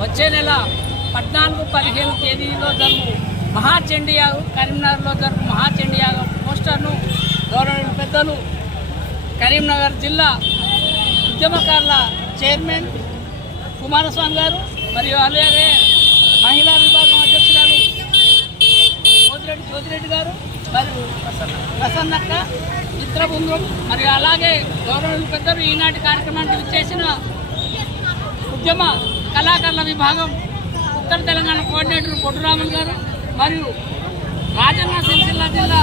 వచ్చే నెల పద్నాలుగు పదిహేను తేదీలో జరుగు మహాచండీ యాగం కరీంనగర్లో జరుగు మహాచండీ యాగం పోస్టర్ను గౌరవ పెద్దలు కరీంనగర్ జిల్లా ఉద్యమకారుల చైర్మన్ కుమారస్వామి గారు మరియు అలాగే మహిళా విభాగం అధ్యక్షురాలు కోతిరెడ్డి జ్యోతిరెడ్డి గారు మరియు ప్రసన్నక్క మిత్ర బృందం మరియు అలాగే గౌరవ పెద్దలు ఈనాటి కార్యక్రమానికి చేసిన ఉద్యమ కళాకారుల విభాగం ఉత్తర తెలంగాణ కోఆర్డినేటర్ పొట్టురామన్ గారు మరియు రాజన్న సిరిసిల్ల జిల్లా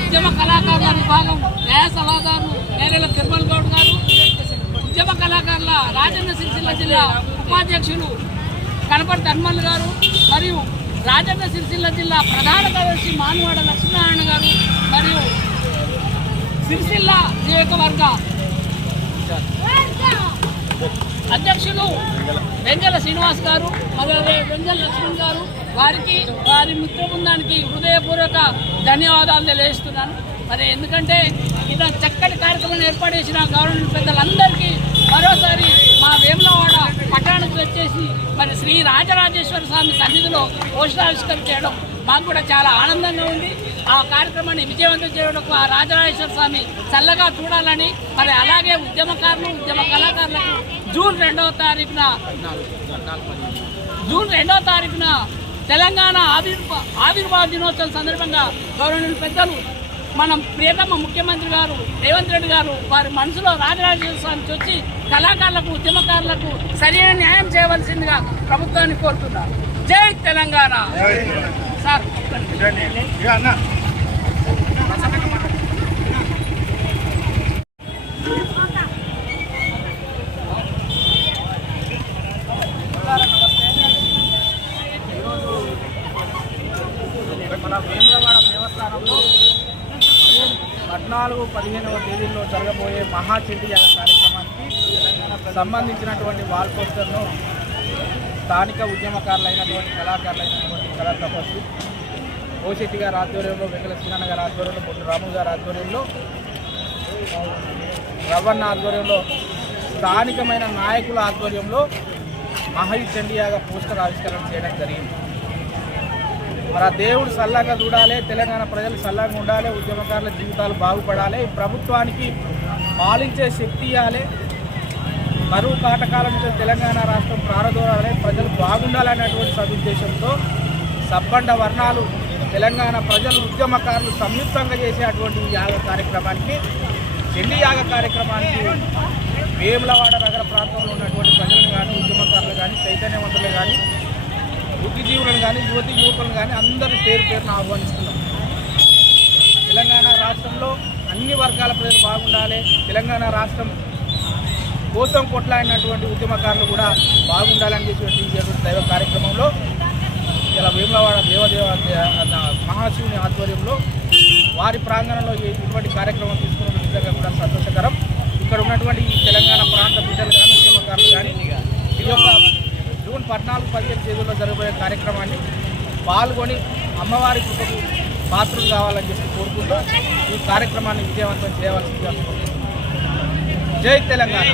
ఉద్యమ కళాకారుల విభాగం న్యాయ సలహాదారు నేరేల తిరుమల గౌడ్ గారు ఉద్యమ కళాకారుల రాజన్న సిరిసిల్ల జిల్లా ఉపాధ్యక్షులు కనపడి హనుమల్ గారు మరియు రాజన్న సిరిసిల్ల జిల్లా ప్రధాన కార్యదర్శి మానవాడ లక్ష్మీనారాయణ గారు మరియు సిరిసిల్ల నియోజకవర్గ అధ్యక్షులు వెంజల శ్రీనివాస్ గారు అలాగే వెంజల లక్ష్మణ్ గారు వారికి వారి మిత్రబృందానికి హృదయపూర్వక ధన్యవాదాలు తెలియజేస్తున్నాను. మరి ఎందుకంటే ఇలా చక్కటి కార్యక్రమం ఏర్పాటు చేసిన గవర్నమెంట్ పెద్దలందరికీ మరోసారి మా వేములవాడ పట్టణానికి వచ్చేసి మరి శ్రీ రాజరాజేశ్వర స్వామి సన్నిధిలో పోషణావిష్కరణ చేయడం మాకు కూడా చాలా ఆనందంగా ఉంది. ఆ కార్యక్రమాన్ని విజయవంతం చేయడం ఆ రాజరాజేశ్వర స్వామి చల్లగా చూడాలని మరి అలాగే ఉద్యమకారులు ఉద్యమ కళాకారులకు జూన్ రెండవ తారీఖున జూన్ రెండవ తారీఖున తెలంగాణ ఆవిర్భా ఆవిర్భావ దినోత్సవం సందర్భంగా గౌరవనీయులు పెద్దలు మనం ప్రియతమ ముఖ్యమంత్రి గారు రేవంత్ రెడ్డి గారు వారి మనసులో రాజరాజేశ్వర స్వామికి వచ్చి కళాకారులకు ఉద్యమకారులకు సరైన న్యాయం చేయవలసిందిగా ప్రభుత్వాన్ని కోరుతున్నారు. జై తెలంగాణ! సార్ పద్నాలుగు పదిహేనవ తేదీల్లో జరగబోయే మహాచండీ యాగ కార్యక్రమానికి సంబంధించినటువంటి వాల్ పోస్టర్ను స్థానిక ఉద్యమకారులైనటువంటి కళాకారులైనటువంటి కళా తపస్సు ఓశెట్టి గారి ఆధ్వర్యంలో వెంకట గారి ఆధ్వర్యంలో పొట్టు రాము గారి ఆధ్వర్యంలో రవణ ఆధ్వర్యంలో స్థానికమైన నాయకుల ఆధ్వర్యంలో మహి చండీయాగ పోస్టర్ ఆవిష్కరణ చేయడం జరిగింది. మరి ఆ దేవుడు సల్లంగా చూడాలి తెలంగాణ ప్రజలు సల్లంగా ఉండాలి ఉద్యమకారుల జీవితాలు బాగుపడాలి ప్రభుత్వానికి పాలించే శక్తి ఇవ్వాలి. కరువు కాటకాల నుంచి తెలంగాణ రాష్ట్రం ప్రారదూరాలి ప్రజలు బాగుండాలనేటువంటి సదుద్దేశంతో సబ్బండ వర్ణాలు తెలంగాణ ప్రజలు ఉద్యమకారులు సంయుక్తంగా చేసేటువంటి యాగ కార్యక్రమానికి చెల్లి యాగ కార్యక్రమానికి వేములవాడ నగర ప్రాంతంలో ఉన్నటువంటి ప్రజలను కానీ ఉద్యమ కానీ చైతన్యవంతులు కానీ బుద్ధిజీవులను కానీ యువతి యువకులను కానీ అందరి పేరు పేరున ఆహ్వానిస్తున్నాం. తెలంగాణ రాష్ట్రంలో అన్ని వర్గాల ప్రజలు బాగుండాలి. తెలంగాణ రాష్ట్రం కోసం కొట్లాడినటువంటి ఉద్యమకారులు కూడా బాగుండాలని చెప్పి దైవ కార్యక్రమంలో ఇలా వేములవాడ దేవదేవ మహాశివుని ఆధ్వర్యంలో వారి ప్రాంగణంలో ఈ- ఇటువంటి కార్యక్రమం తీసుకున్న నిజంగా కూడా సంతోషకరం. ఇక్కడ ఉన్నటువంటి ఈ తెలంగాణ ప్రాంత బిడ్డలు కానీ ఉద్యమకారులు కానీ ఈ యొక్క జూన్ పద్నాలుగు పదిహేను తేదీలో జరగబోయే కార్యక్రమాన్ని పాల్గొని అమ్మవారి కృపకు పాత్రలు కావాలని చెప్పి కోరుకుంటూ ఈ కార్యక్రమాన్ని విజయవంతం చేయవలసిందిగా కోరుకుంటున్నాను. జై తెలంగాణ